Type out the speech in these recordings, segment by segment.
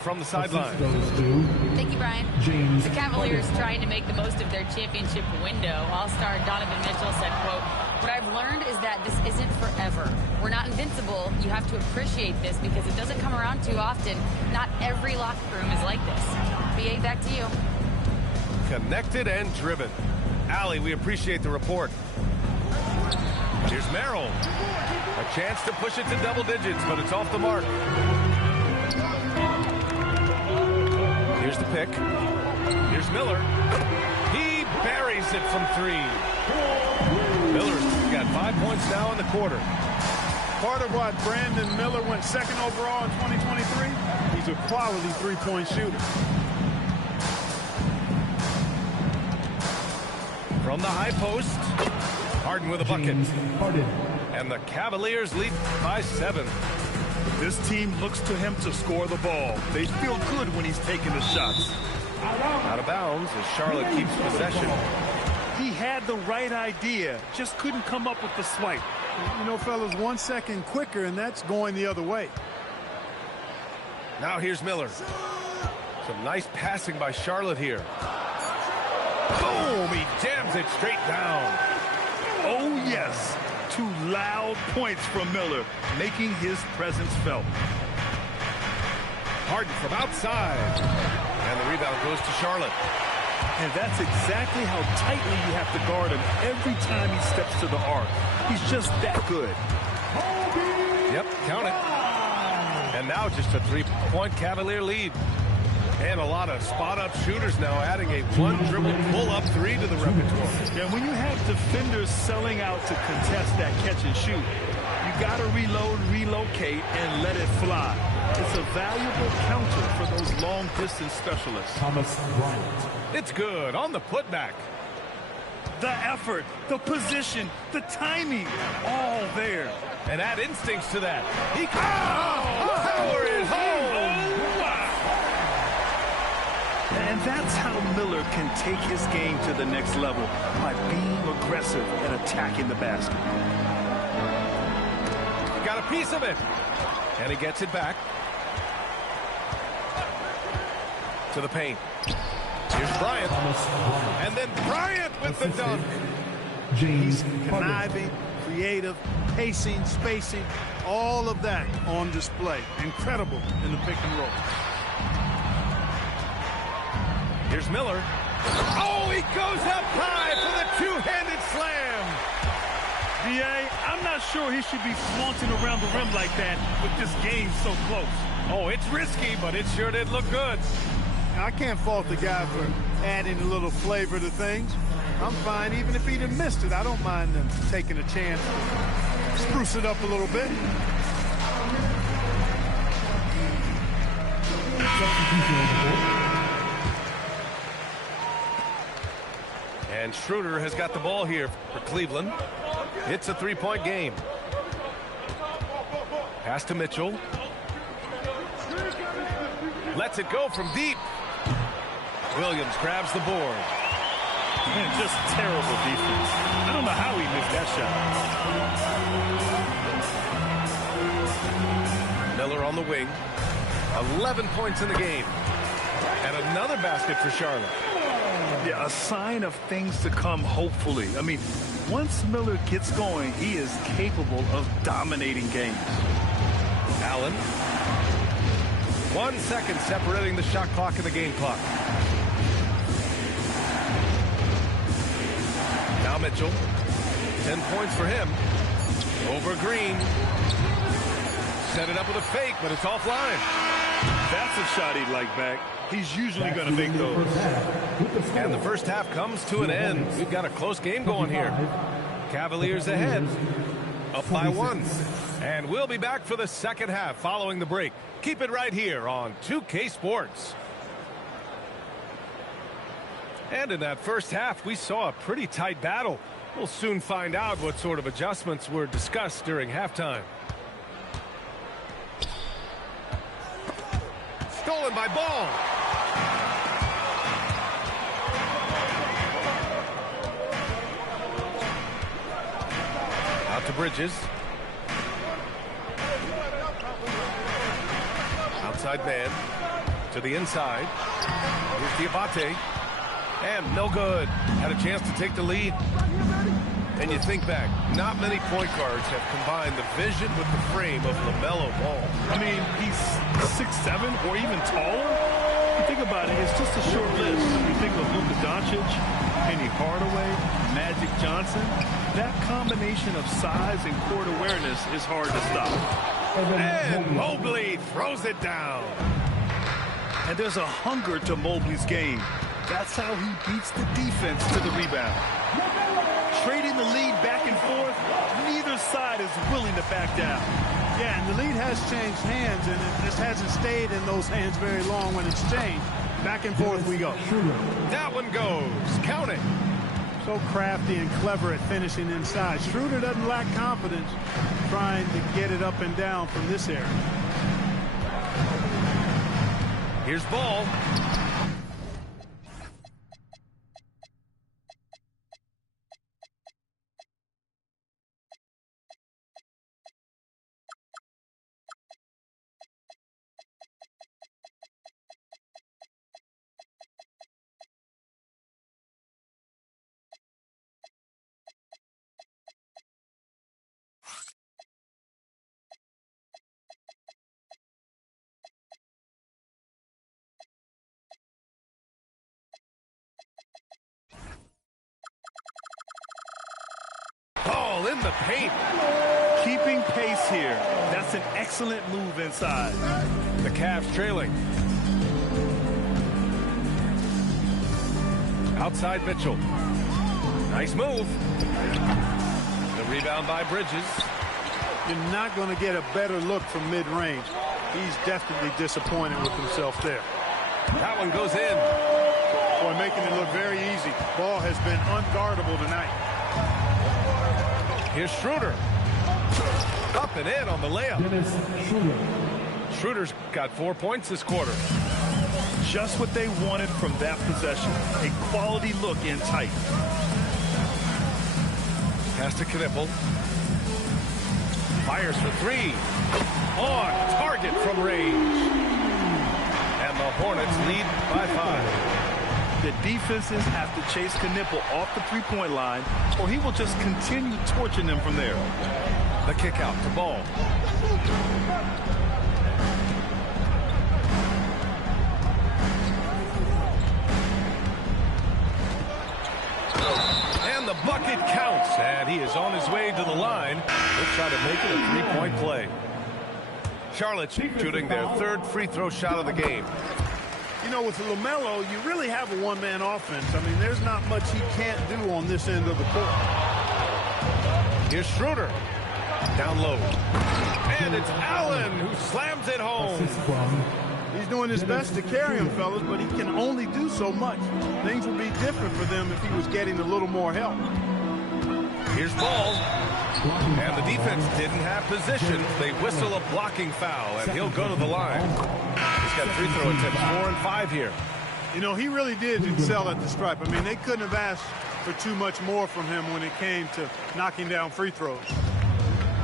from the sideline. Thank you, Brian. The Cavaliers trying to make the most of their championship window. All-star Donovan Mitchell said, quote, "What I've learned is that this isn't forever. We're not invincible. You have to appreciate this because it doesn't come around too often. Not every locker room is like this." BA, back to you. Connected and driven. Allie, we appreciate the report. Here's Merrill. A chance to push it to double digits, but it's off the mark. Here's the pick. Here's Miller. He buries it from three. Miller's got 5 points now in the quarter. Part of why Brandon Miller went second overall in 2023, he's a quality three-point shooter. From the high post, Harden with a bucket. And the Cavaliers lead by 7. This team looks to him to score the ball. They feel good when he's taking the shots. Out of bounds as Charlotte keeps possession. He had the right idea, just couldn't come up with the swipe. You know, fellas, 1 second quicker, and that's going the other way. Now here's Miller. Some nice passing by Charlotte here. Boom! He jams it straight down. Oh, yes. 2 loud points from Miller, making his presence felt. Harden from outside. And the rebound goes to Charlotte. And that's exactly how tightly you have to guard him every time he steps to the arc. He's just that good. Yep, count it. And now just a 3-point Cavalier lead. And a lot of spot-up shooters now, adding a one-dribble pull-up three to the repertoire. And when you have defenders selling out to contest that catch and shoot, you got to reload, relocate, and let it fly. It's a valuable counter for those long-distance specialists. Thomas Bryant. It's good on the putback. The effort, the position, the timing, all there. And add instincts to that. He power is home. And that's how Miller can take his game to the next level, by being aggressive and attacking the basket. Got a piece of it. And he gets it back. To the paint. Here's Bryant. And then Bryant with the dunk. James conniving, creative, pacing, spacing, all of that on display. Incredible in the pick and roll. Here's Miller. Oh, he goes up high for the two-handed slam. B.A., I'm not sure he should be flaunting around the rim like that with this game so close. Oh, it's risky, but it sure did look good. I can't fault the guy for adding a little flavor to things. I'm fine. Even if he'd have missed it, I don't mind them taking a chance to spruce it up a little bit. And Schroeder has got the ball here for Cleveland. It's a 3-point game. Pass to Mitchell. Lets it go from deep. Williams grabs the board. Man, just terrible defense. I don't know how he missed that shot. Miller on the wing. 11 points in the game. And another basket for Charlotte. Yeah, a sign of things to come, hopefully. I mean, once Miller gets going, he is capable of dominating games. Allen. 1 second separating the shot clock and the game clock. Now Mitchell. 10 points for him. Over Green. Set it up with a fake, but it's offline. That's a shot he'd like back. He's usually going to make those. And the first half comes to an end. We've got a close game going here. Cavaliers ahead. Up by 1. And we'll be back for the second half following the break. Keep it right here on 2K Sports. And in that first half, we saw a pretty tight battle. We'll soon find out what sort of adjustments were discussed during halftime. Stolen by Ball. Out to Bridges. Outside man. To the inside. Here's Diabate. And no good. Had a chance to take the lead. And you think back, not many point guards have combined the vision with the frame of LaMelo Ball. I mean, he's 6'7" or even taller. You think about it, it's just a short list. You think of Luka Doncic, Penny Hardaway, Magic Johnson. That combination of size and court awareness is hard to stop. And Mobley throws it down. And there's a hunger to Mobley's game. That's how he beats the defense to the rebound. Trading the lead back and forth, neither side is willing to back down. Yeah, and the lead has changed hands, and it just hasn't stayed in those hands very long when it's changed. Back and forth we go. That one goes. Count it. So crafty and clever at finishing inside. Schroeder doesn't lack confidence trying to get it up and down from this area. Here's Ball. Ball in the paint. Keeping pace here. That's an excellent move inside. The Cavs trailing. Outside Mitchell. Nice move. The rebound by Bridges. You're not going to get a better look from mid-range. He's definitely disappointed with himself there. That one goes in. Boy, making it look very easy. Ball has been unguardable tonight. Here's Schroeder. Up and in on the layup. Schroeder's got 4 points this quarter. Just what they wanted from that possession. A quality look in tight. Pass to Knippel. Fires for three. On target from range. And the Hornets lead by 5. The defenses have to chase Knippel off the three-point line, or he will just continue torching them from there. The kick out to Ball. And the bucket counts, and he is on his way to the line. They'll try to make it a three-point play. Charlotte shooting their third free throw shot of the game. You know, with LaMelo, you really have a one-man offense. I mean, there's not much he can't do on this end of the court. Here's Schroeder. Down low. And it's Allen who slams it home. He's doing his best to carry him, fellas, but he can only do so much. Things would be different for them if he was getting a little more help. Here's Ball. And the defense didn't have position. They whistle a blocking foul, and he'll go to the line. He's got free throw attempts 4 and 5 here. You know, he really did excel at the stripe. I mean, they couldn't have asked for too much more from him when it came to knocking down free throws.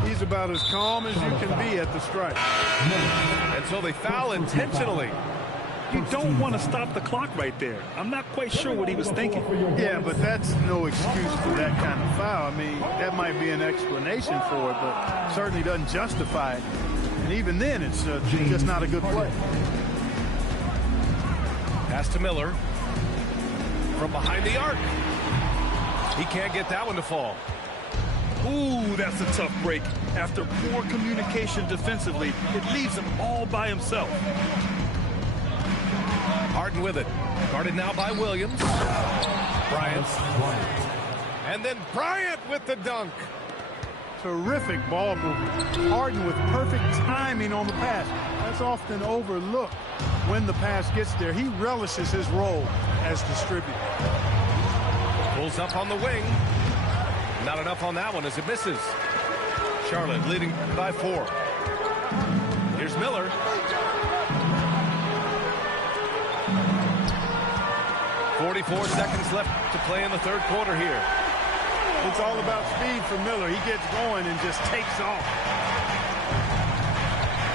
He's about as calm as you can be at the stripe. And so they foul intentionally. You don't want to stop the clock right there. I'm not quite sure what he was thinking. Yeah, but that's no excuse for that kind of foul. I mean, that might be an explanation for it, but certainly doesn't justify it. And even then, it's just not a good play. Pass to Miller. From behind the arc. He can't get that one to fall. Ooh, that's a tough break. After poor communication defensively, it leaves him all by himself. Harden with it. Guarded now by Williams. Bryant. And then Bryant with the dunk. Terrific ball movement. Harden with perfect timing on the pass. That's often overlooked when the pass gets there. He relishes his role as distributor. Pulls up on the wing. Not enough on that one as it misses. Charlotte leading by 4. Here's Miller. .44 seconds left to play in the third quarter here. It's all about speed for Miller. He gets going and just takes off.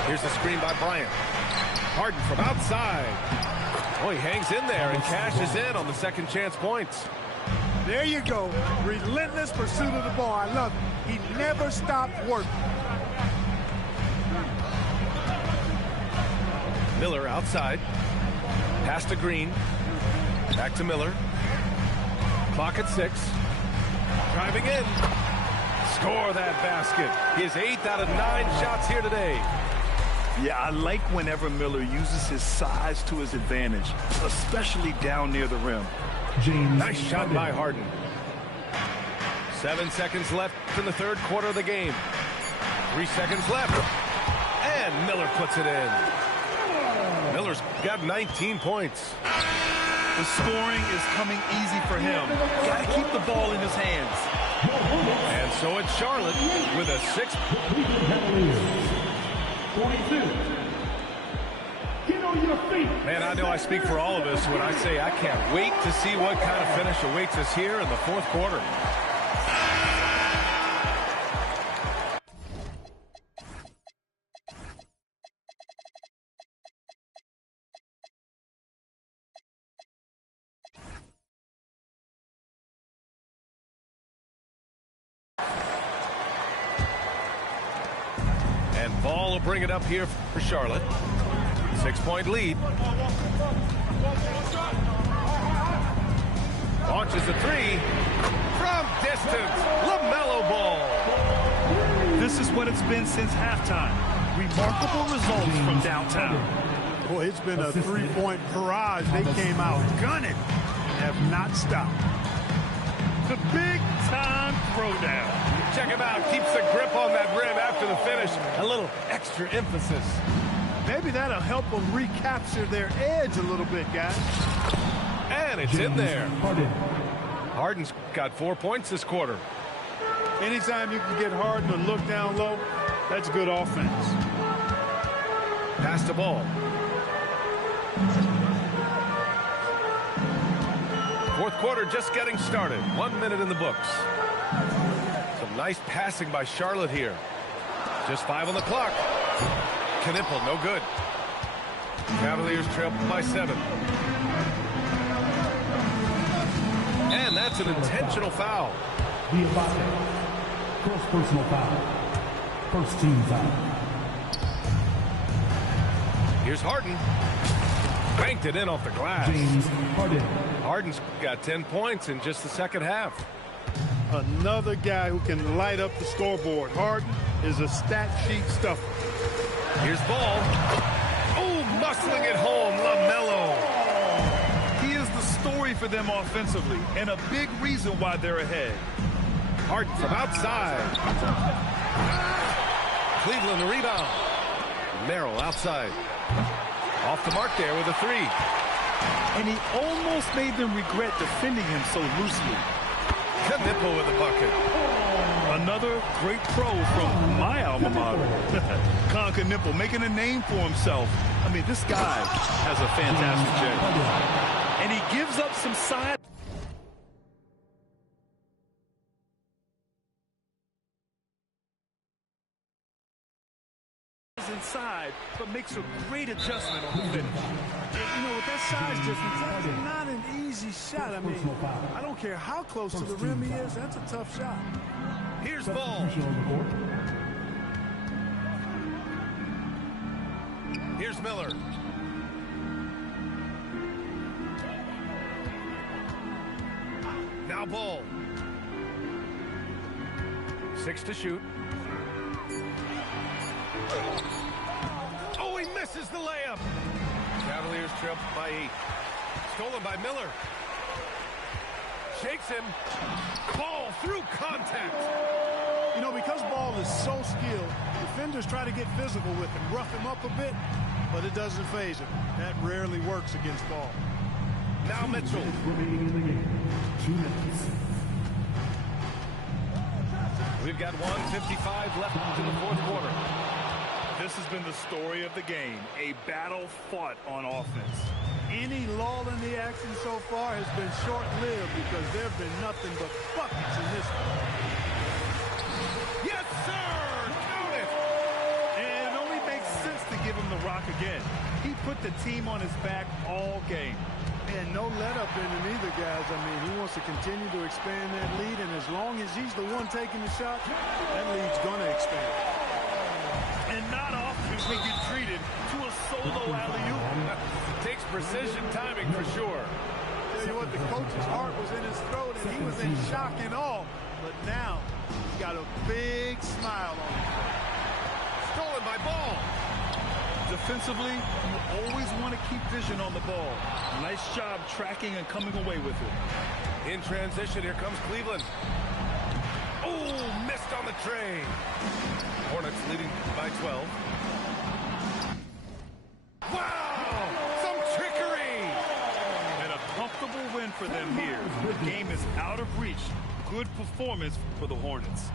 Here's the screen by Bryant. Harden from outside. Oh, he hangs in there and cashes in on the second chance points. There you go. Relentless pursuit of the ball. I love it. He never stopped working. Miller outside. Pass to Green. Back to Miller. Clock at 6. Driving in. Score that basket. His 8th out of 9 shots here today. Yeah, I like whenever Miller uses his size to his advantage, especially down near the rim. Nice shot by Harden. 7 seconds left in the third quarter of the game. 3 seconds left. And Miller puts it in. Miller's got 19 points. The scoring is coming easy for him. Got to keep the ball in his hands. And so it's Charlotte with a 6. 42. Get on your feet. Man, I know I speak for all of us when I say I can't wait to see what kind of finish awaits us here in the fourth quarter. And Ball will bring it up here for Charlotte. 6-point lead. Launches a 3 from distance. LaMelo Ball. This is what it's been since halftime. Remarkable results from downtown. Boy, it's been a three-point barrage. They came out gunning and have not stopped. The big-time throwdown. Check him out. Keeps the grip on that rim after the finish. A little extra emphasis. Maybe that'll help them recapture their edge a little bit, guys. And it's in there. Harden's got 4 points this quarter. Anytime you can get Harden to look down low, that's good offense. Pass the ball. Fourth quarter just getting started. 1 minute in the books. Some nice passing by Charlotte here. Just 5 on the clock. Knipple, no good. Cavaliers trail by 7. And that's an intentional foul. Cross personal foul. First team foul. Here's Harden. Banked it in off the glass. James Harden. Harden's got 10 points in just the second half. Another guy who can light up the scoreboard. Harden is a stat sheet stuffer. Here's Ball. Oh, muscling it home, LaMelo. He is the story for them offensively, and a big reason why they're ahead. Harden from outside. Cleveland the rebound. Merrill outside. Off the mark there with a 3. And he almost made them regret defending him so loosely. Knipple with a bucket. Another great pro from my alma mater. Con Knipple making a name for himself. I mean, this guy has a fantastic game. And he gives up some side. Inside, but makes a great adjustment on the finish. You know, with that size difference, that's not an easy shot. I mean, I don't care how close to the rim he is, that's a tough shot. Here's Ball. Here's Miller. Now Ball. 6 to shoot. Oh, he misses the layup. Cavaliers trail by 8. Stolen by Miller. Shakes him. Ball through contact. You know, because Ball is so skilled, defenders try to get physical with him, rough him up a bit, but it doesn't faze him. That rarely works against Ball. Now Mitchell. Remaining in the game. 2 minutes. We've got 1:55 left in the fourth quarter. This has been the story of the game, a battle fought on offense. Any lull in the action so far has been short-lived because there have been nothing but buckets in this one. Yes, sir! Count it! And it only makes sense to give him the rock block again. He put the team on his back all game. And no let up in him either, guys. I mean, he wants to continue to expand that lead, and as long as he's the one taking the shot, that lead's going to expand. And not often we get treated to a solo alley-oop. Takes precision timing for sure. Tell you what, the coach's heart was in his throat, and he was in shock and awe. But now, he's got a big smile on him. Stolen by Ball. Defensively, you always want to keep vision on the ball. Nice job tracking and coming away with it. In transition, here comes Cleveland. Oh, missed on the tray. Hornets leading by 12. Wow! Some trickery! And a comfortable win for them here. The game is out of reach. Good performance for the Hornets.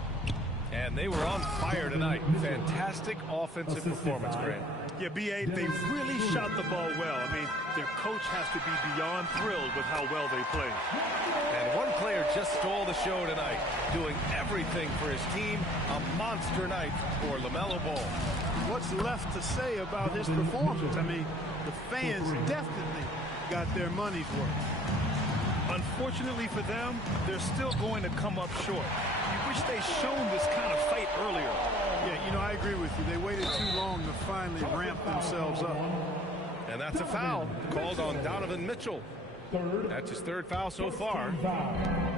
And they were on fire tonight. Fantastic offensive performance, Grant. Yeah, B.A., they really shot the ball well. I mean, their coach has to be beyond thrilled with how well they played. And one player just stole the show tonight, doing everything for his team. A monster night for LaMelo Ball. What's left to say about his performance? I mean, the fans definitely got their money's worth. Unfortunately for them, they're still going to come up short. You wish they'd shown this kind of fight earlier. Yeah, you know, I agree with you. They waited too long to finally ramp themselves up. And that's a foul called on Donovan Mitchell. That's his third foul so far.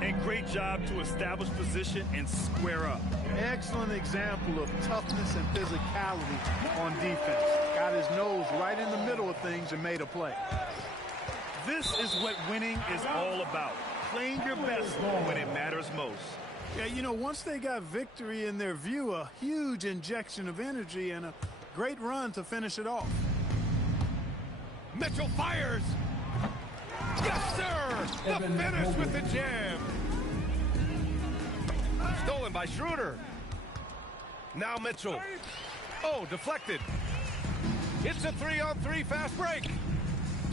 And great job to establish position and square up. Excellent example of toughness and physicality on defense. Got his nose right in the middle of things and made a play. This is what winning is all about. Playing your best when it matters most. Yeah, you know, once they got victory in their view, a huge injection of energy and a great run to finish it off. Mitchell fires. Yes, sir. The finish with the jam. Stolen by Schroeder. Now Mitchell. Oh, deflected. It's a 3-on-3 fast break.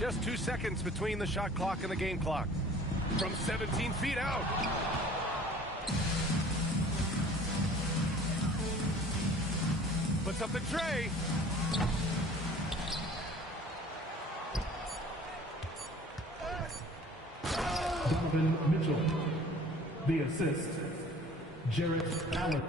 Just 2 seconds between the shot clock and the game clock. From 17 feet out. Puts up the tray. Donovan Mitchell. The assist, Jarrett Allen.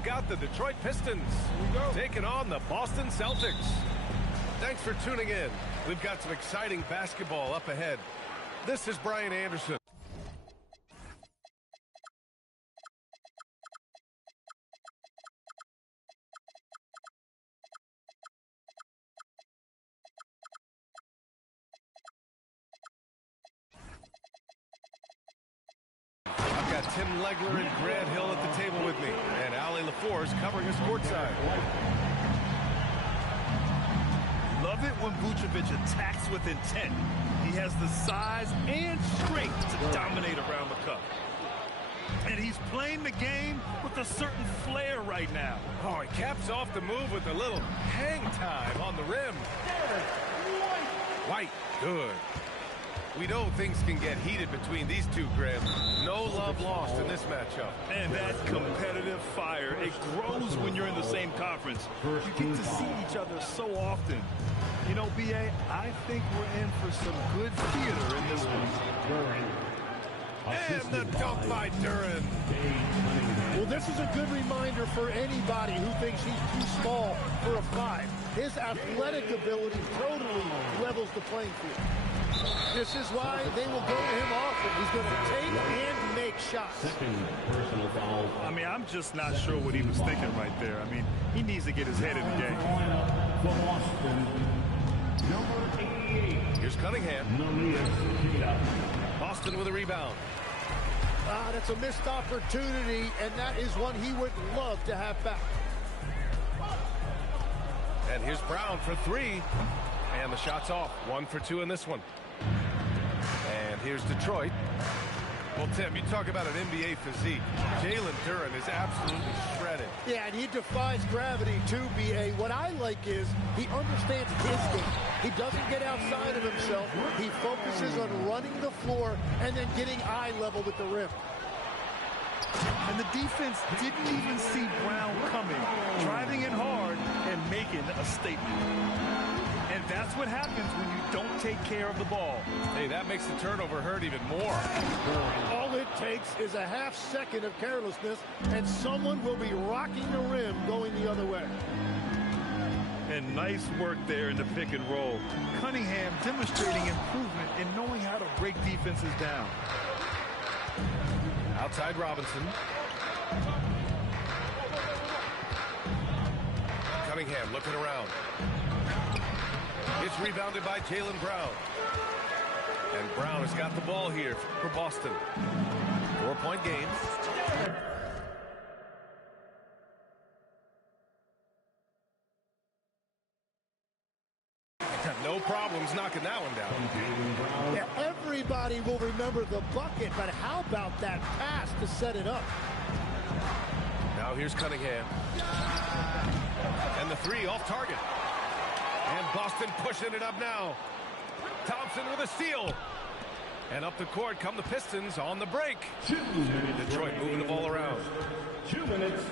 we've got the Detroit Pistons taking on the Boston Celtics. Thanks for tuning in. We've got some exciting basketball up ahead. This is Brian Anderson. I've got Tim Legler and Grant Hill at the table with me, and Allie LaForce covering us courtside. Love it when Vucevic attacks with intent. He has the size and strength to dominate around the cup. And he's playing the game with a certain flair right now. Oh, he caps off the move with a little hang time on the rim. White, good. We know things can get heated between these two, Graham. No love lost in this matchup. And that competitive fire, it grows when you're in the same conference. You get to see each other so often. You know, B.A., I think we're in for some good theater in this one. And the dunk by Duren. Well, this is a good reminder for anybody who thinks he's too small for a 5. His athletic ability totally levels the playing field. This is why they will go to him often. He's going to take and make shots. I mean, I'm just not sure what he was thinking right there. I mean, he needs to get his head in the game. Here's Cunningham. Boston with a rebound. That's a missed opportunity, and that is one he would love to have back. And here's Brown for 3. And the shot's off. 1 for 2 in this one. And here's Detroit. Well, Tim, you talk about an NBA physique. Jalen Duren is absolutely shredded. Yeah, and he defies gravity too, B.A. What I like is he understands his game. He doesn't get outside of himself. He focuses on running the floor and then getting eye level with the rim. And the defense didn't even see Brown coming, driving in hard and making a statement. And that's what happens when you don't take care of the ball. Hey, that makes the turnover hurt even more. All it takes is a half second of carelessness, and someone will be rocking the rim going the other way. And nice work there in the pick and roll. Cunningham demonstrating improvement in knowing how to break defenses down. Outside Robinson. Cunningham looking around. It's rebounded by Jaylen Brown. And Brown has got the ball here for Boston. 4-point game. No problems knocking that one down. Yeah, everybody will remember the bucket, but how about that pass to set it up? Now here's Cunningham. And the 3 off target. And Boston pushing it up now. Thompson with a steal. And up the court come the Pistons on the break. Detroit moving the ball around. 2 minutes.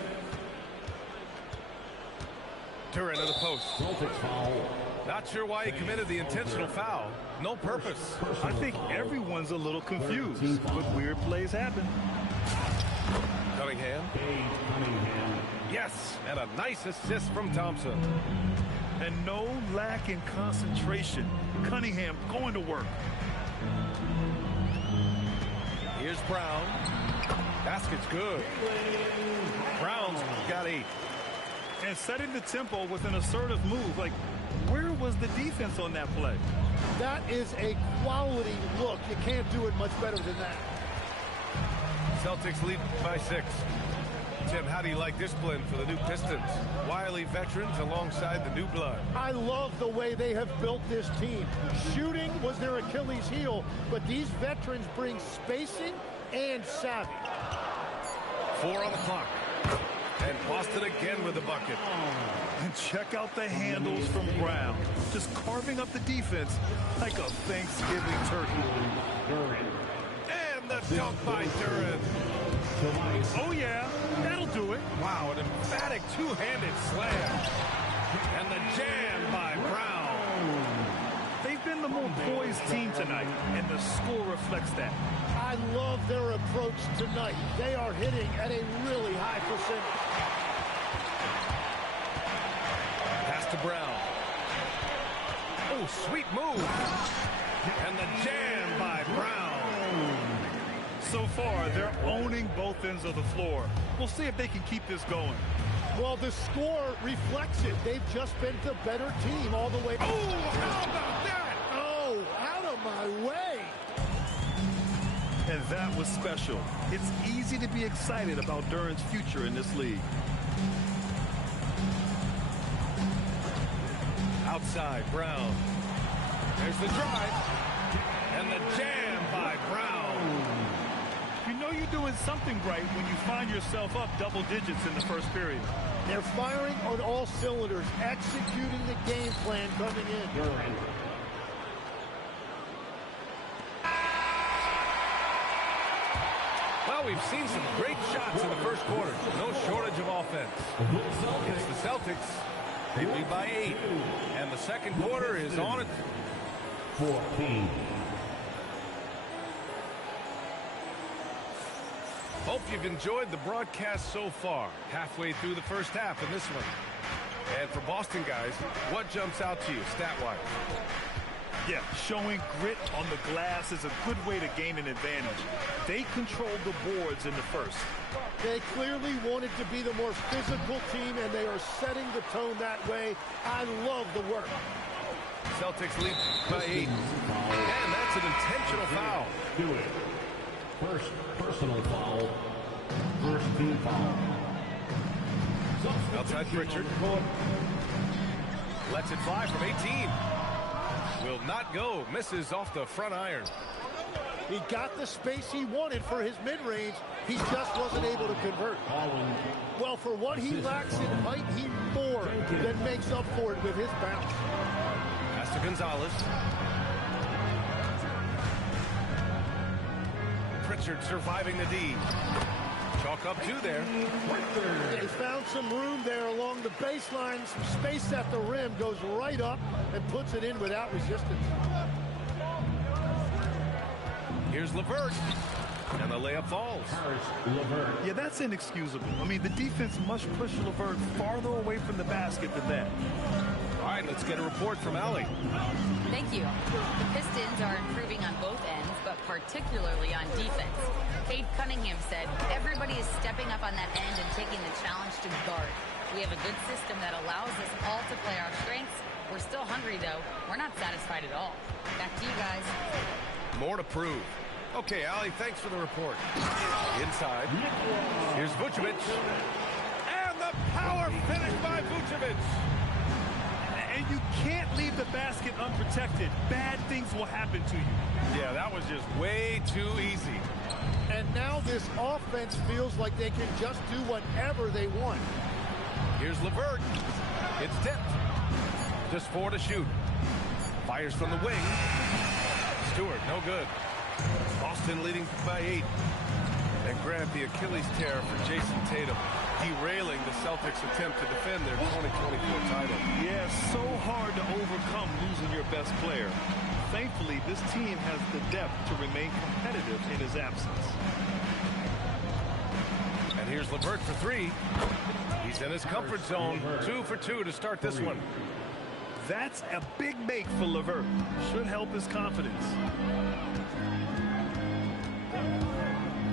Duren to the post. Not sure why he committed the intentional foul. No purpose. I think everyone's a little confused, but weird plays happen. Cunningham. Yes, and a nice assist from Thompson. And no lack in concentration. Cunningham going to work. Here's Brown. Basket's good. Brown's got 8. And setting the tempo with an assertive move. Like, where was the defense on that play? That is a quality look. You can't do it much better than that. Celtics lead by 6. Tim, how do you like this blend for the new Pistons? Wily veterans alongside the new blood. I love the way they have built this team. Shooting was their Achilles heel, but these veterans bring spacing and savvy. 4 on the clock. And Boston again with the bucket. And check out the handles from Brown. Just carving up the defense like a Thanksgiving turkey. And the dunk by Duren. Oh, yeah. That'll do it. Wow, an emphatic two-handed slam. And the jam by Brown. They've been the more poised team tonight, and the score reflects that. I love their approach tonight. They are hitting at a really high percentage. sweet move. And the jam by Brown. So far, they're owning both ends of the floor. We'll see if they can keep this going. Well, the score reflects it. They've just been the better team all the way. Oh, how about that? Oh, out of my way. And that was special. It's easy to be excited about Duran's future in this league. Outside, Brown. There's the drive. And the jam by Brown. You know you're doing something right when you find yourself up double digits in the first period. They're firing on all cylinders, executing the game plan coming in. Well, we've seen some great shots in the first quarter. No shortage of offense. It's the Celtics. They lead by 8. And the second quarter is on it. 14. Hope you've enjoyed the broadcast so far. Halfway through the first half in this one. And for Boston guys, what jumps out to you stat-wise? Yeah, showing grit on the glass is a good way to gain an advantage. They controlled the boards in the first. They clearly wanted to be the more physical team, and they are setting the tone that way. I love the work. Celtics lead by 8. And that's an intentional foul. Do it. First personal foul. First team foul. Outside Pritchard. Lets it fly from 18. Will not go. Misses off the front iron. He got the space he wanted for his mid-range. He just wasn't able to convert. Well, for what he lacks in height, he more than makes up for it with his bounce. Pass to Gonzalez. Pritchard surviving the D. Chalk up 2 there. They found some room there along the baseline. Some space at the rim. Goes right up and puts it in without resistance. Here's LeVert. And the layup falls. Yeah, that's inexcusable. I mean, the defense must push LeVert farther away from the basket than that. All right, let's get a report from Allie. Thank you. The Pistons are improving on both ends, but particularly on defense. Cade Cunningham said, everybody is stepping up on that end and taking the challenge to guard. We have a good system that allows us all to play our strengths. We're still hungry, though. We're not satisfied at all. Back to you guys. More to prove. Okay, Allie, thanks for the report. Inside. Here's Vucevic. And the power finish by Vucevic. And you can't leave the basket unprotected. Bad things will happen to you. Yeah, that was just way too easy. And now this offense feels like they can just do whatever they want. Here's LeVert. It's tipped. Just 4 to shoot. Fires from the wing. Stewart, no good. Boston leading by 8. And grab the Achilles tear for Jason Tatum, derailing the Celtics' attempt to defend their 2024 title. Yeah, so hard to overcome losing your best player. Thankfully, this team has the depth to remain competitive in his absence. And here's LeVert for 3. He's in his comfort zone. 2 for 2 to start this one. That's a big make for LeVert. Should help his confidence.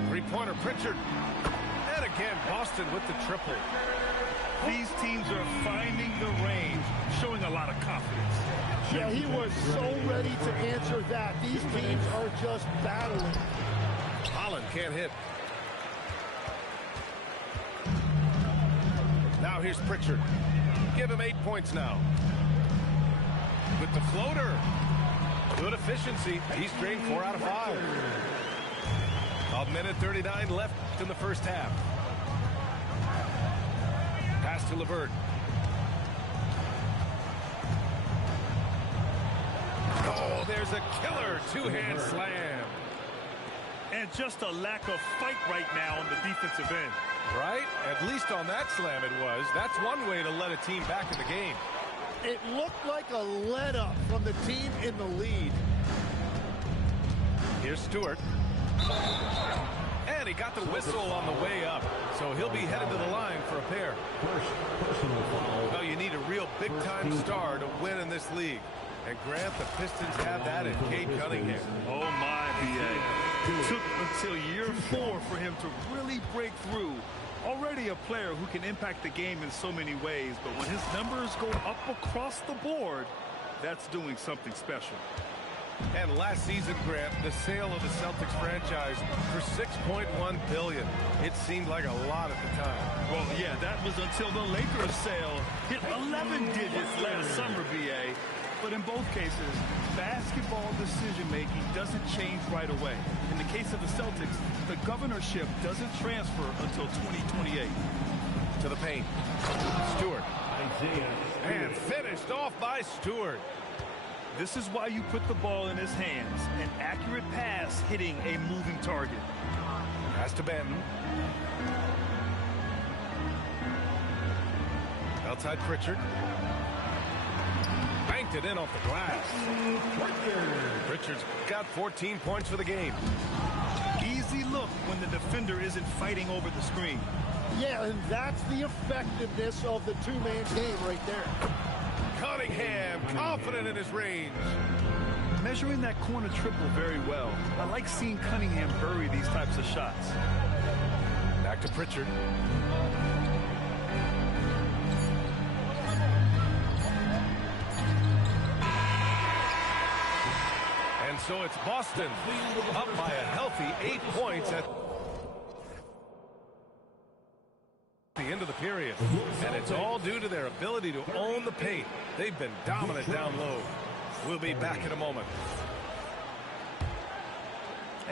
Three-pointer Pritchard. And again, Boston with the triple. These teams are finding the range, showing a lot of confidence. Yeah, he was so ready to answer that. These teams are just battling. Holland can't hit. Now here's Pritchard. Give him 8 points now. With the floater. Good efficiency. He's drained 4 out of 5. A minute 39 left in the first half. Pass to LeVert. Oh, there's a killer 2-hand slam. And just a lack of fight right now on the defensive end. Right? At least on that slam it was. That's one way to let a team back in the game. It looked like a let-up from the team in the lead. Here's Stewart. And he got the whistle on the way up. So he'll be headed to the line for a pair. First personal foul. Well, you need a real big-time star to win in this league. And Grant, the Pistons have that in Cade Cunningham. Oh my, B.A. It took until year 4 for him to really break through. Already a player who can impact the game in so many ways, but when his numbers go up across the board, that's doing something special. And last season, Grant, the sale of the Celtics franchise for $6.1 billion. It seemed like a lot at the time. Well, yeah, that was until the Lakers sale hit 11 digits last summer, B.A. But in both cases, basketball decision-making doesn't change right away. In the case of the Celtics, the governorship doesn't transfer until 2028. To the paint. Stewart. And finished off by Stewart. This is why you put the ball in his hands. An accurate pass hitting a moving target. Pass to Banton. Outside Pritchard. Banked it in off the glass. Pritchard's got 14 points for the game. Easy look when the defender isn't fighting over the screen. Yeah, and that's the effectiveness of the two-man game right there. Cunningham, confident in his range. Measuring that corner triple very well. I like seeing Cunningham bury these types of shots. Back to Pritchard. And so it's Boston up by a healthy 8 points at the end of the period. And it's all due to their ability to own the paint. They've been dominant down low. We'll be back in a moment.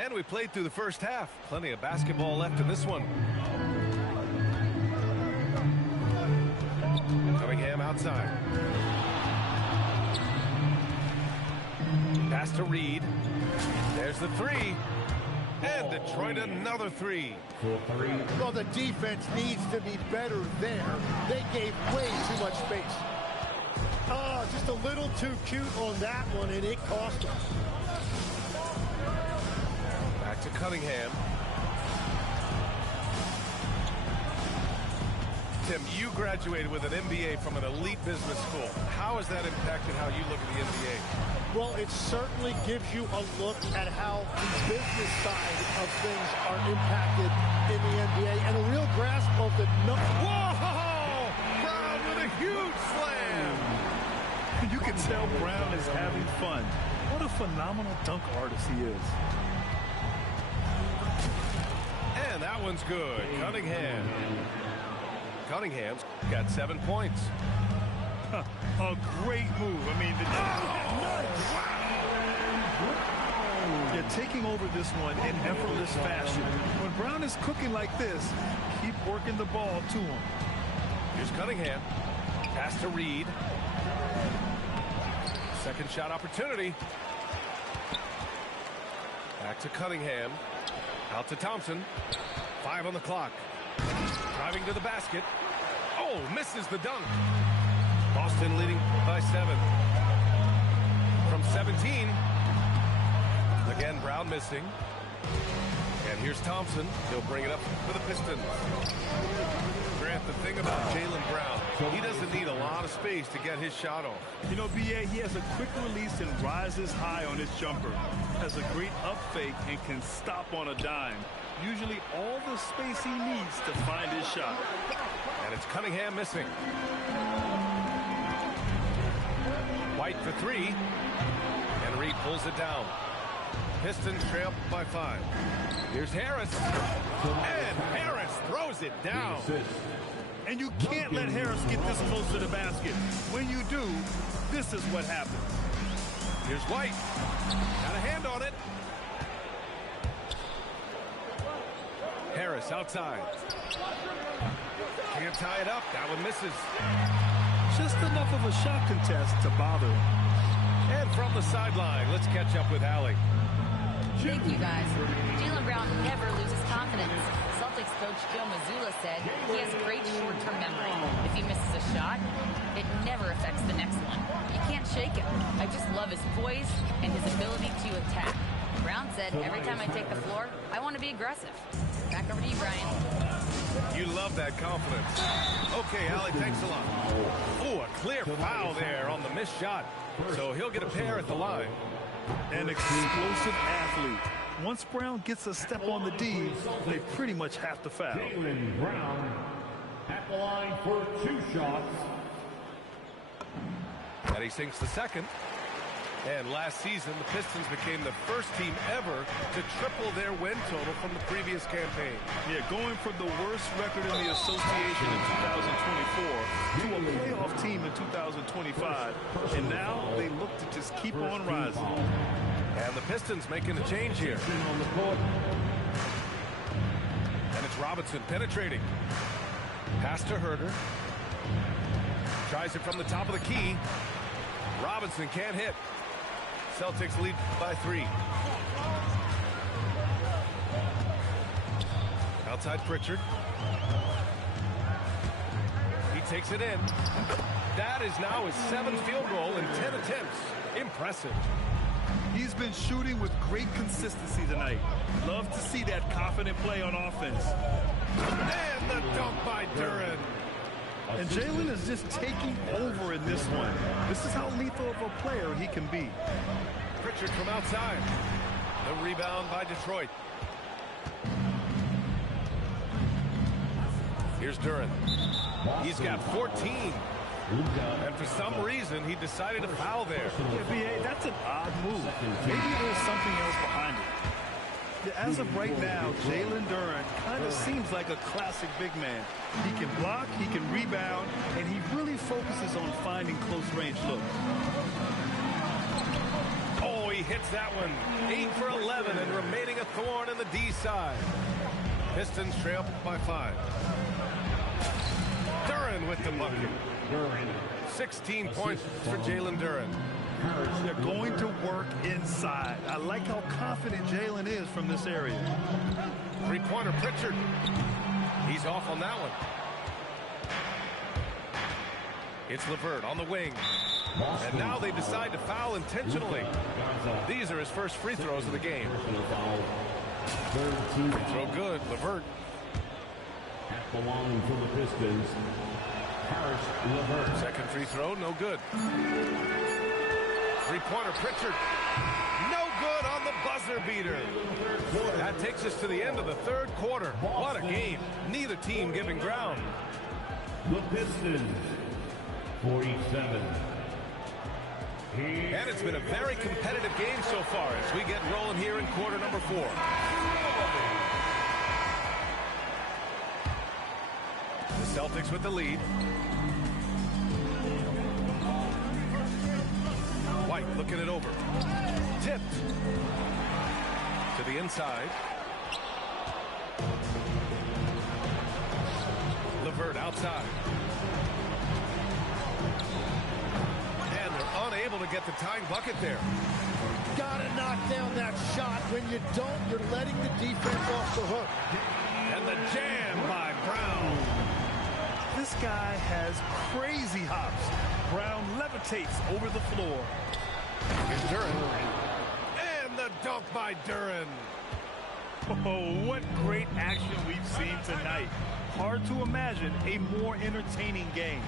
And we played through the first half. Plenty of basketball left in this one. Cunningham outside. Pass to Reed. There's the three. And Detroit another three. Well, the defense needs to be better there. They gave way too much space. Just a little too cute on that one, and it cost them. Back to Cunningham. Tim, you graduated with an MBA from an elite business school. How has that impacted how you look at the NBA? Well, it certainly gives you a look at how the business side of things are impacted in the NBA and a real grasp of the Whoa! Brown with a huge slam! You can tell Brown is having fun. What a phenomenal dunk artist he is. And that one's good. Cunningham's got 7 points. A great move. I mean, They're taking over this one in effortless fashion. When Brown is cooking like this, keep working the ball to him. Here's Cunningham. Pass to Reed. Second shot opportunity. Back to Cunningham. Out to Thompson. 5 on the clock. Driving to the basket. Oh, misses the dunk. Boston leading by 7. From 17. Again, Brown missing. And here's Thompson. He'll bring it up for the Pistons. Grant, the thing about Jaylen Brown, he doesn't need a lot of space to get his shot off. You know, B.A., he has a quick release and rises high on his jumper. Has a great up fake and can stop on a dime. Usually all the space he needs to find his shot. And it's Cunningham missing. White for 3. And Reed pulls it down. Pistons trail by 5. Here's Harris. And Harris throws it down. And you can't let Harris get this close to the basket. When you do, this is what happens. Here's White. Got a hand on it. Harris outside. Can't tie it up. That one misses. Just enough of a shot contest to bother him. And from the sideline, let's catch up with Allie. Thank you, guys. Jaylen Brown never loses confidence. Celtics coach Joe Mazzulla said he has great short-term memory. If he misses a shot, it never affects the next one. You can't shake him. I just love his poise and his ability to attack. Brown said, every time I take the floor, I want to be aggressive. Back over to you, Brian. You love that confidence. Okay, Allie, thanks a lot. Oh, a clear foul there on the missed shot. So he'll get a pair at the line. An explosive athlete. Once Brown gets a step on the D, they pretty much have to foul. Jaylen Brown at the line for 2 shots. And he sinks the second. And last season, the Pistons became the first team ever to triple their win total from the previous campaign. Yeah, going from the worst record in the association in 2024 to a playoff team in 2025. And now they look to just keep on rising. And the Pistons making a change here. On the court. And it's Robinson penetrating. Pass to Herter. Tries it from the top of the key. Robinson can't hit. Celtics lead by 3. Outside Pritchard. He takes it in. That is now his 7th field goal in 10 attempts. Impressive. He's been shooting with great consistency tonight. Love to see that confident play on offense. And the dunk by Duren. And Jaylen is just taking over in this one. This is how lethal of a player he can be. Pritchard from outside. The rebound by Detroit. Here's Duren. He's got 14. And for some reason, he decided to foul there. Yeah, B.A., that's an odd move. Maybe there's something else behind it. As of right now, Jaylen Duren kind of seems like a classic big man. He can block, he can rebound, and he really focuses on finding close-range looks. Oh, he hits that one. 8 for 11 and remaining a thorn in the D side. Pistons trail by 5. Duren with the bucket. 16 points for Jaylen Duren. They're going to work inside. I like how confident Jaylen is from this area. Three-pointer Pritchard. He's off on that one. It's LeVert on the wing. And now they decide to foul intentionally. These are his first free throws of the game. Free throw good. LeVert. At the line for the Pistons, Caris LeVert. Second free throw, no good. Three-pointer Pritchard. No good on the buzzer beater. That takes us to the end of the third quarter. What a game. Neither team giving ground. The Pistons, 47. And it's been a very competitive game so far as we get rolling here in quarter number 4. The Celtics with the lead. White looking it over. Tipped. To the inside. LeVert outside. And they're unable to get the tying bucket there. Gotta knock down that shot. When you don't, you're letting the defense off the hook. And the jam by Brown. This guy has crazy hops. Brown levitates over the floor. Here's Duren. And the dunk by Duren. Oh, what great action we've seen tonight. Hard to imagine a more entertaining game.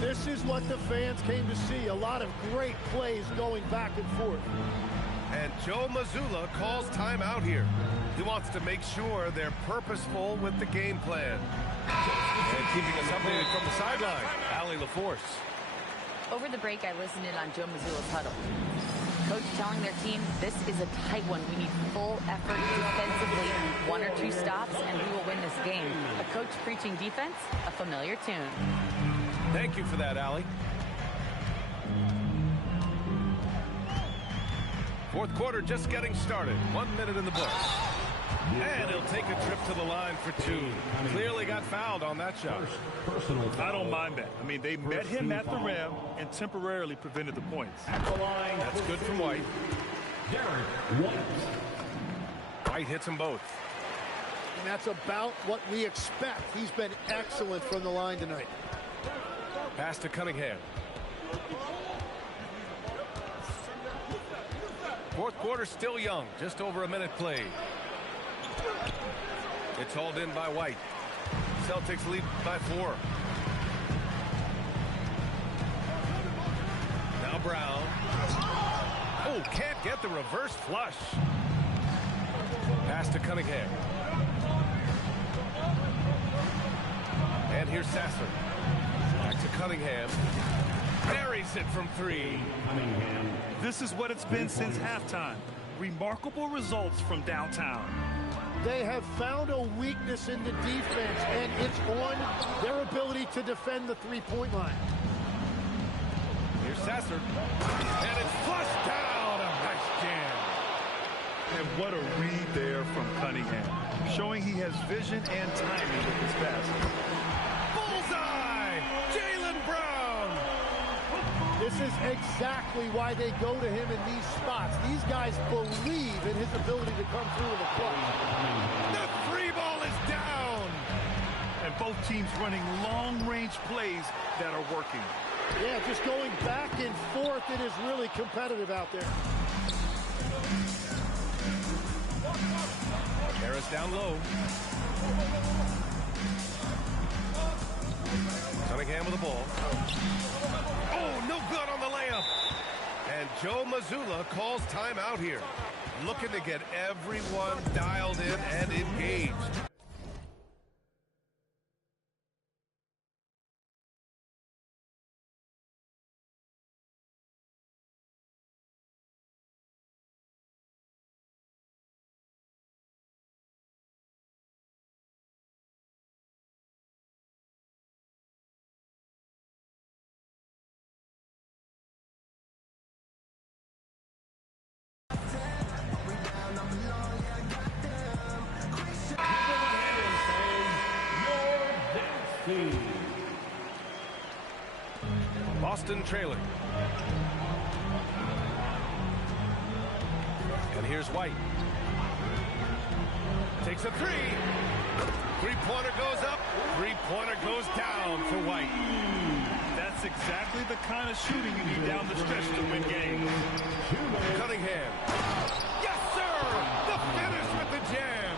This is what the fans came to see. A lot of great plays going back and forth. And Joe Mazzulla calls timeout here. He wants to make sure they're purposeful with the game plan. And keeping us updated from the sideline, Allie LaForce. Over the break, I listened in on Joe Mazzulla's huddle. Coach telling their team, this is a tight one. We need full effort defensively. 1 or 2 stops, and we will win this game. A coach preaching defense, a familiar tune. Thank you for that, Allie. Fourth quarter just getting started. 1 minute in the books. And he'll take a trip to the line for 2. Clearly got fouled on that shot. I don't mind that. I mean, they met him at the rim and temporarily prevented the points. At the line, That's good from White. Derek White. White hits them both. And that's about what we expect. He's been excellent from the line tonight. Pass to Cunningham. Fourth quarter still young. Just over a minute played. It's hauled in by White. Celtics lead by 4. Now Brown. Oh, can't get the reverse flush. Pass to Cunningham. And here's Sasser. Back to Cunningham. Buries it from 3. This is what it's been since halftime. Remarkable results from downtown. They have found a weakness in the defense, and it's on their ability to defend the three-point line. Here's Sasser. And it's flushed down. A nice jam. And what a read there from Cunningham, showing he has vision and timing with his pass. Bullseye! Jaylen Brown! This is exactly why they go to him in these spots. These guys believe in his ability to come through in the clutch. The 3 ball is down! And both teams running long-range plays that are working. Yeah, just going back and forth. It is really competitive out there. Harris down low. Cunningham with the ball. Oh, no good on the layup. And Joe Mazzulla calls timeout here. Looking to get everyone dialed in and engaged. Boston trailing. And here's White. Takes a 3. Three-pointer goes up. Three-pointer goes down for White. That's exactly the kind of shooting you need down the stretch to win games. Cunningham. Yes, sir! The finish with the jam.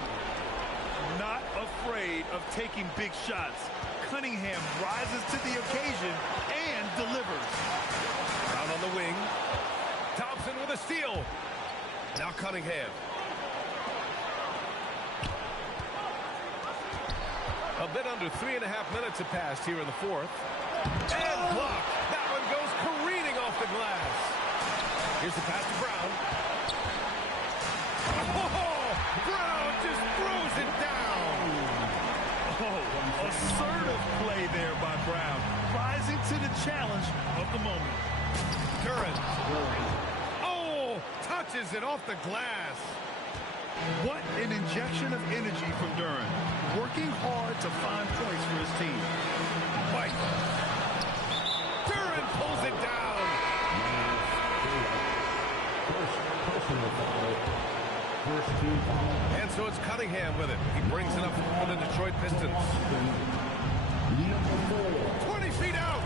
Not afraid of taking big shots. Cunningham rises to the occasion and delivers. Down on the wing. Thompson with a steal. Now Cunningham. A bit under 3.5 minutes have passed here in the 4th. And blocked. That one goes careening off the glass. Here's the pass to Brown. Oh, Brown just throws it down. Oh, assertive play there by Brown, rising to the challenge of the moment. Duren. Oh, touches it off the glass. What an injection of energy from Duren, working hard to find points for his team. White. Duren pulls it down. And so it's Cunningham with it. He brings it up for the Detroit Pistons. 20 feet out.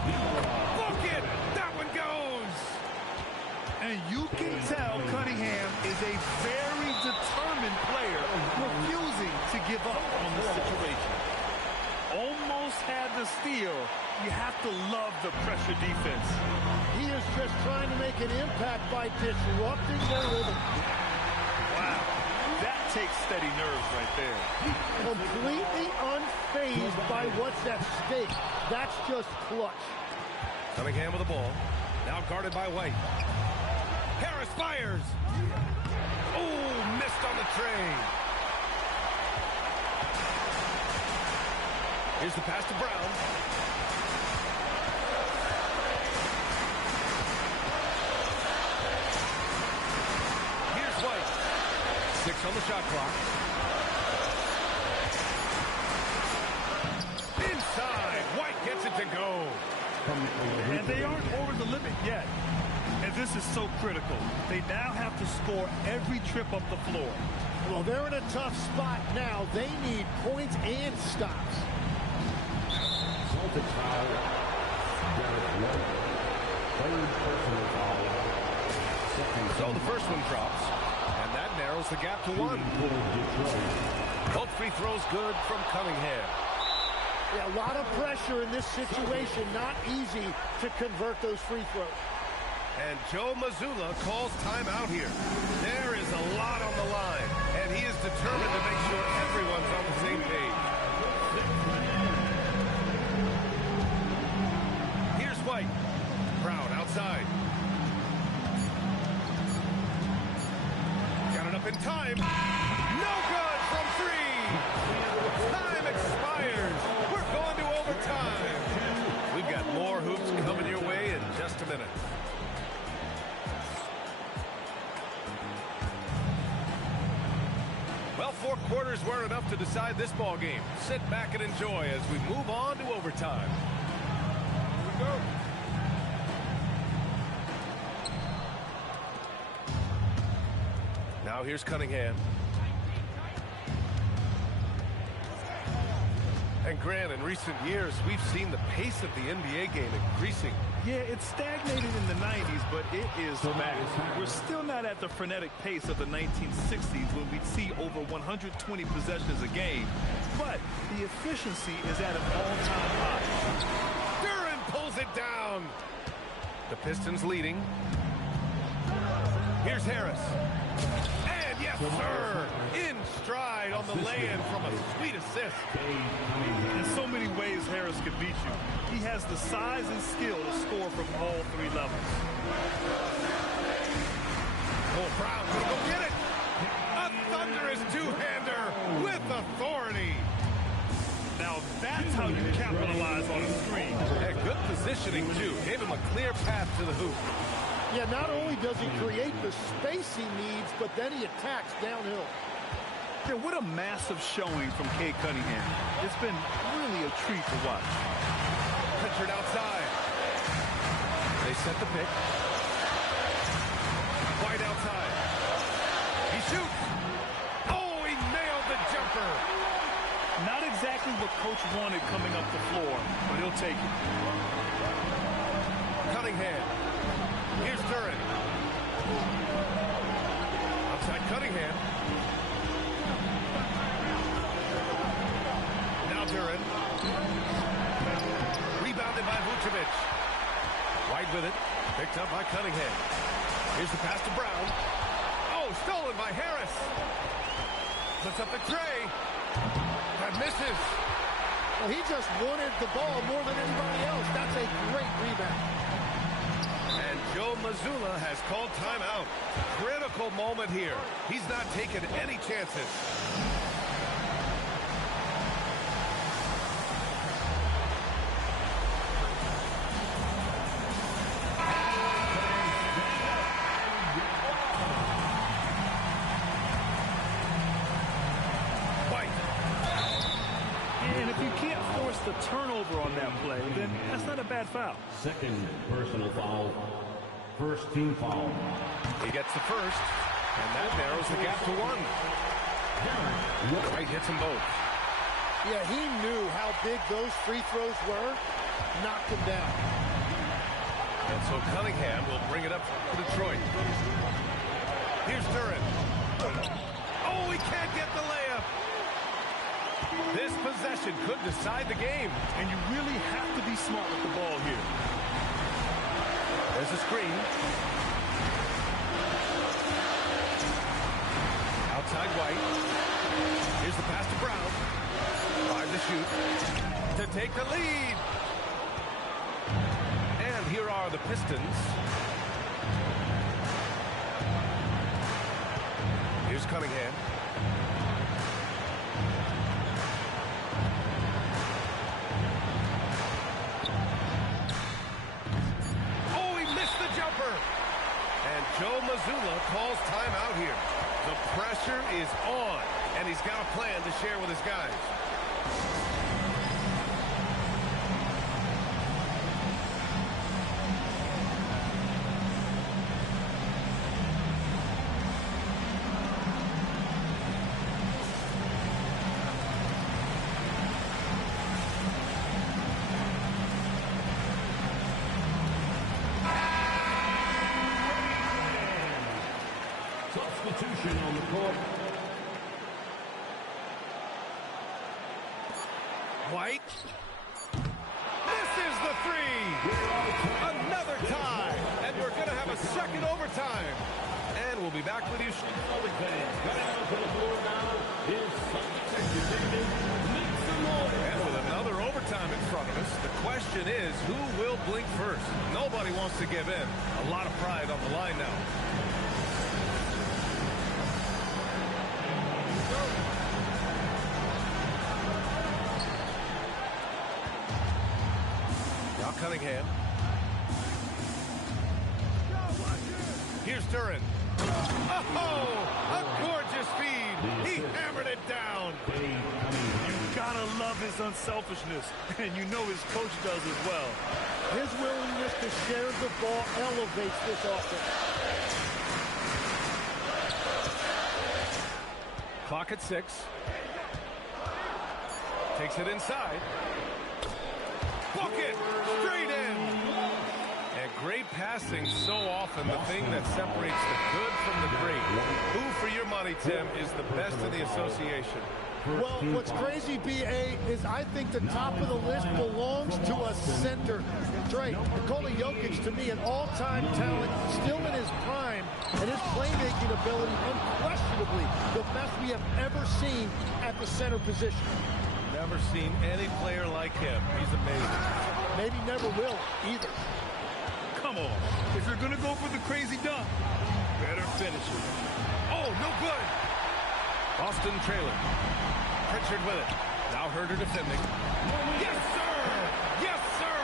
Book it. That one goes. And you can tell Cunningham is a very determined player, refusing to give up on the situation. Almost had the steal. You have to love the pressure defense. He is just trying to make an impact by disrupting their rhythm. Wow, that takes steady nerves right there. Completely unfazed by what's at stake. That's just clutch. Cunningham with the ball. Now guarded by White. Harris fires. Oh, missed on the tray. Here's the pass to Brown. Here's White. 6 on the shot clock. Inside. White gets it to go. And they aren't over the limit yet. And this is so critical. They now have to score every trip up the floor. Well, they're in a tough spot now. They need points and stops. Celtics foul. Derek White. Third personal foul. So the first one drops, and that narrows the gap to 1. Both free throws good from Cunningham. Yeah, a lot of pressure in this situation. Not easy to convert those free throws. And Joe Mazzulla calls timeout here. There is a lot on the line, and he is determined to make sure everyone's on the same page. Here's White. Brown outside. Got it up in time. No good from three. Time expires. We're going to overtime. We've got more hoops coming your way in just a minute. Well, 4 quarters weren't enough to decide this ball game. Sit back and enjoy as we move on to overtime. Here we go. Now here's Cunningham. And Grant, in recent years, we've seen the pace of the NBA game increasing. Yeah, it stagnated in the 90s, but it is back. We're still not at the frenetic pace of the 1960s when we'd see over 120 possessions a game, but the efficiency is at an all-time high. Duren pulls it down. The Pistons leading. Here's Harris. And yes, sir, in stride on the lay-in from a sweet assist. In so many ways, Harris can beat you. He has the size and skill to score from all 3 levels. Oh, Brown will go get it. A thunderous two-hander with authority. Now that's how you capitalize on a screen. And good positioning, too. Gave him a clear path to the hoop. Yeah, not only does he create the space he needs, but then he attacks downhill. Yeah, what a massive showing from Cade Cunningham. It's been really a treat to watch. Pritchard outside. They set the pick. White outside. He shoots. Oh, he nailed the jumper. Not exactly what Coach wanted coming up the floor, but he'll take it. Cunningham. Here's Duren. Outside Cunningham. Now Duren. Rebounded by Vucevic. White with it. Picked up by Cunningham. Here's the pass to Brown. Oh, stolen by Harris. Puts up the tray. That misses. Well, he just wanted the ball more than anybody else. That's a great rebound. And Joe Mazzulla has called timeout. Critical moment here. He's not taking any chances. White. And if you can't force the turnover on that play, then that's not a bad foul. Second personal foul. First team foul. He gets the first, and that narrows the gap to 1. White hits them both. Yeah, he knew how big those free throws were. Knocked them down. And so Cunningham will bring it up for Detroit. Here's Duren. Oh, he can't get the layup. This possession could decide the game. And you really have to be smart with the ball here. There's a screen. Outside White. Here's the pass to Brown. 5 to shoot. To take the lead. And here are the Pistons. Here's Cunningham. And Joe Mazzulla calls timeout here. The pressure is on, and he's got a plan to share with his guys. Substitution on the court. White. Misses the three. Another tie. And we're going to have a second overtime. And we'll be back with you. And with another overtime in front of us, the question is, who will blink first? Nobody wants to give in. A lot of pride on the line now. Now Cunningham. Here's Duran. Oh, a gorgeous feed. He hammered it down. You gotta love his unselfishness, and you know his coach does as well. His willingness to share the ball elevates this offense. Clock at 6. Takes it inside. Bucket! Straight in! And great passing, so often the thing that separates the good from the great. Who, for your money, Tim, is the best in the association? Well, what's crazy, B.A., is I think the top of the list belongs to a center. Dre, Nikola Jokic, to me, an all-time talent, still in his prime, and his playmaking ability, unquestionably, the best we have ever seen at the center position. Never seen any player like him. He's amazing. Maybe never will, either. Come on. If you're going to go for the crazy dunk, better finish it. Oh, no good. Austin trailing. Pritchard with it. Now Herder defending. Yes, sir! Yes, sir!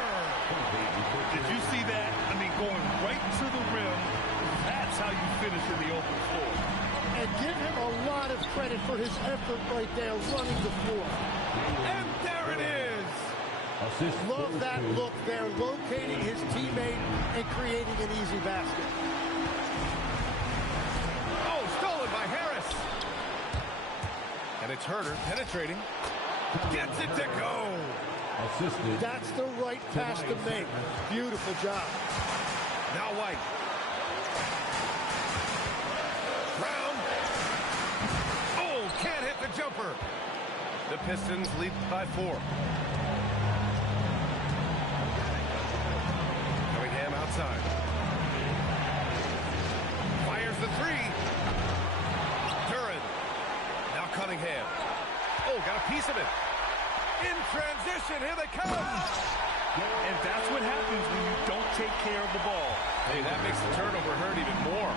Did you see that? I mean, going right to the rim. That's how you finish in the open floor. And give him a lot of credit for his effort right there running the floor. And there it is! Love that look there, locating his teammate and creating an easy basket. Oh, stolen by Harris. And it's Herder penetrating. Gets it to go. That's the right pass to make. Beautiful job. Now White. Brown. Oh, can't hit the jumper. The Pistons lead by 4. Cunningham outside. Fires the three. Duran. Now Cunningham. Oh, got a piece of it. In transition, here they come. And that's what happens when you don't take care of the ball. Hey, that makes the turnover hurt even more.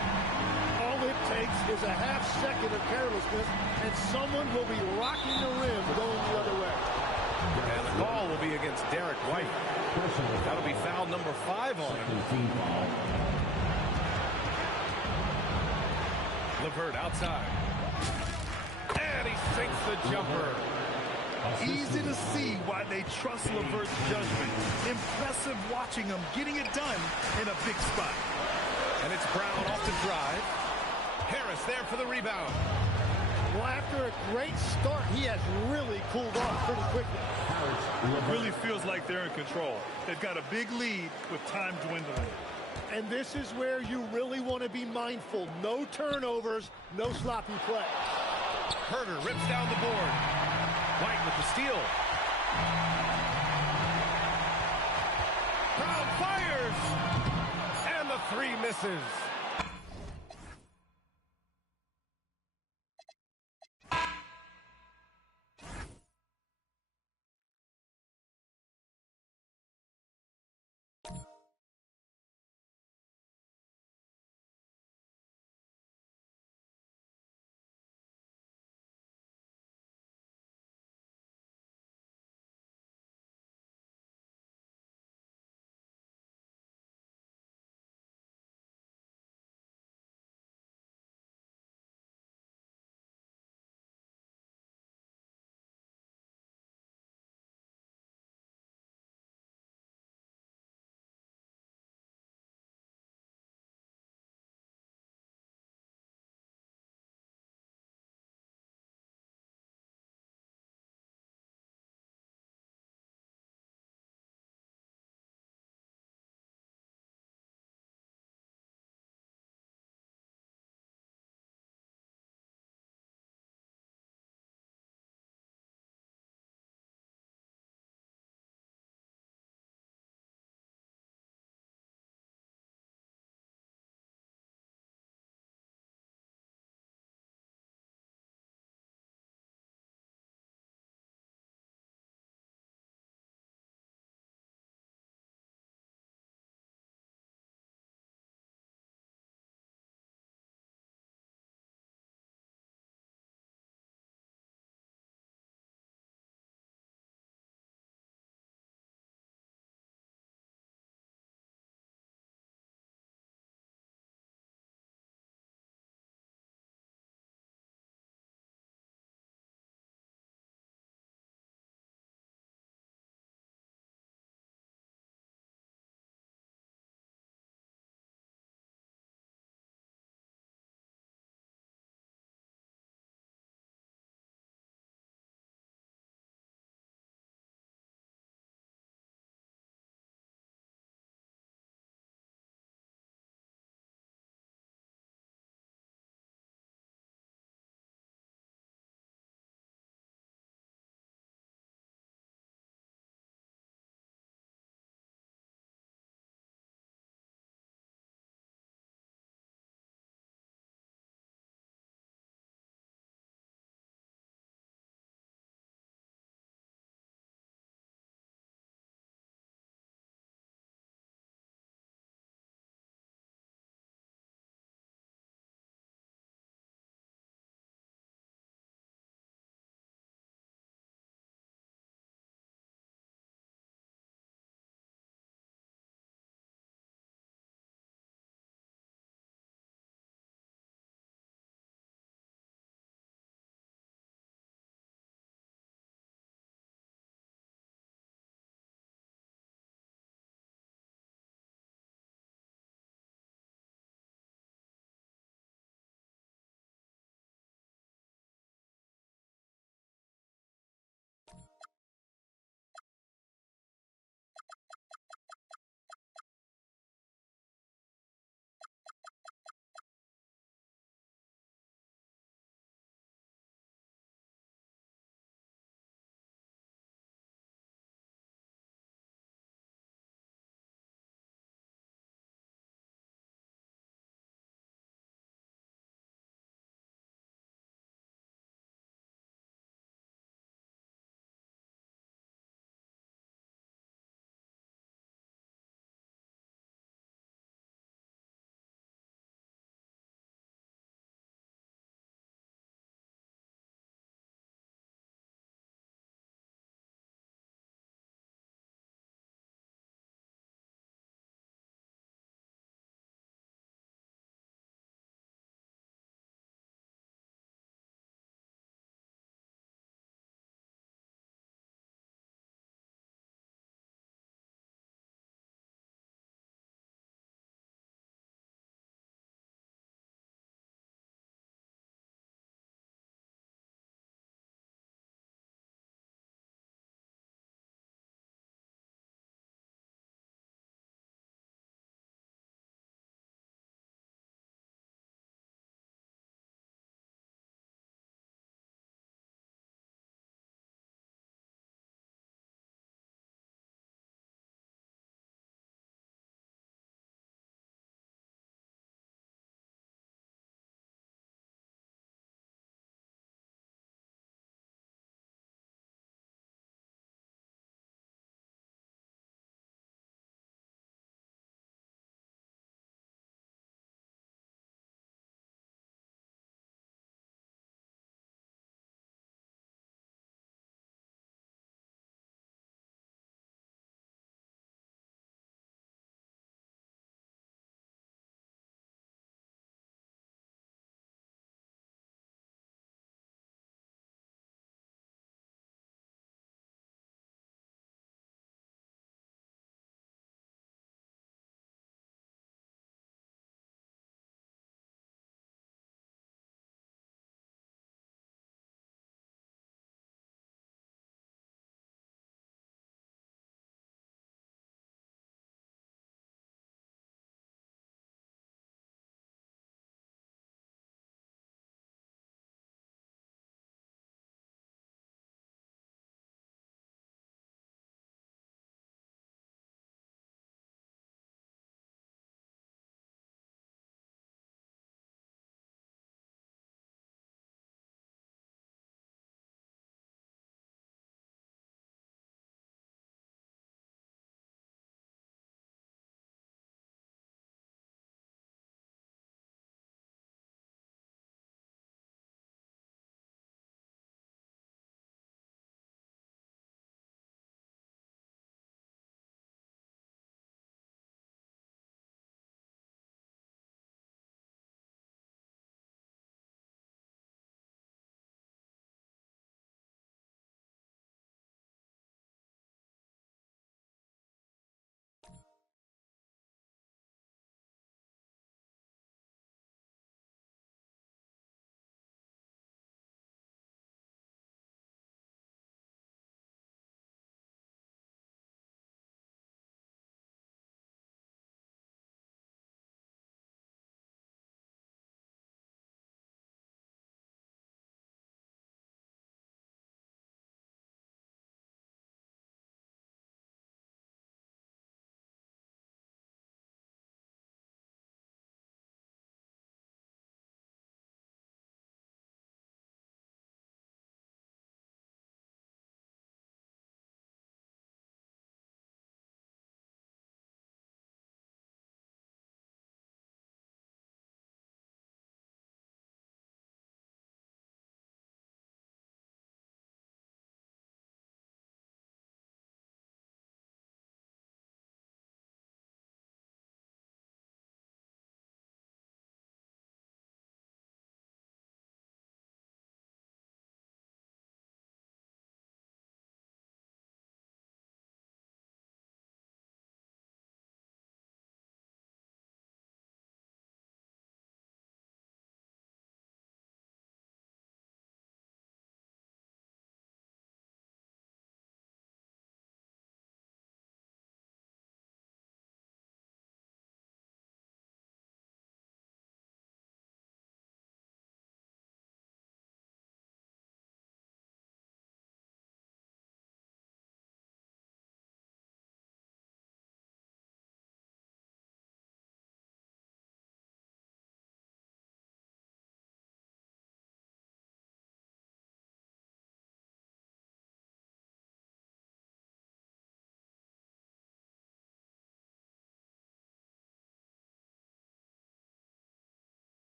All it takes is a half second of carelessness, and someone will be rocking the rim going the other way. And the call will be against Derek White. That'll be foul number 5 on him. LeVert outside. And he sinks the jumper. Easy to see why they trust LeVert's judgment. Impressive watching him getting it done in a big spot. And it's Brown off the drive. Harris there for the rebound. Well, after a great start, he has really cooled off pretty quickly. It really feels like they're in control. They've got a big lead with time dwindling. And this is where you really want to be mindful. No turnovers, no sloppy play. Herder rips down the board. White with the steal. Brown fires. And the 3 misses.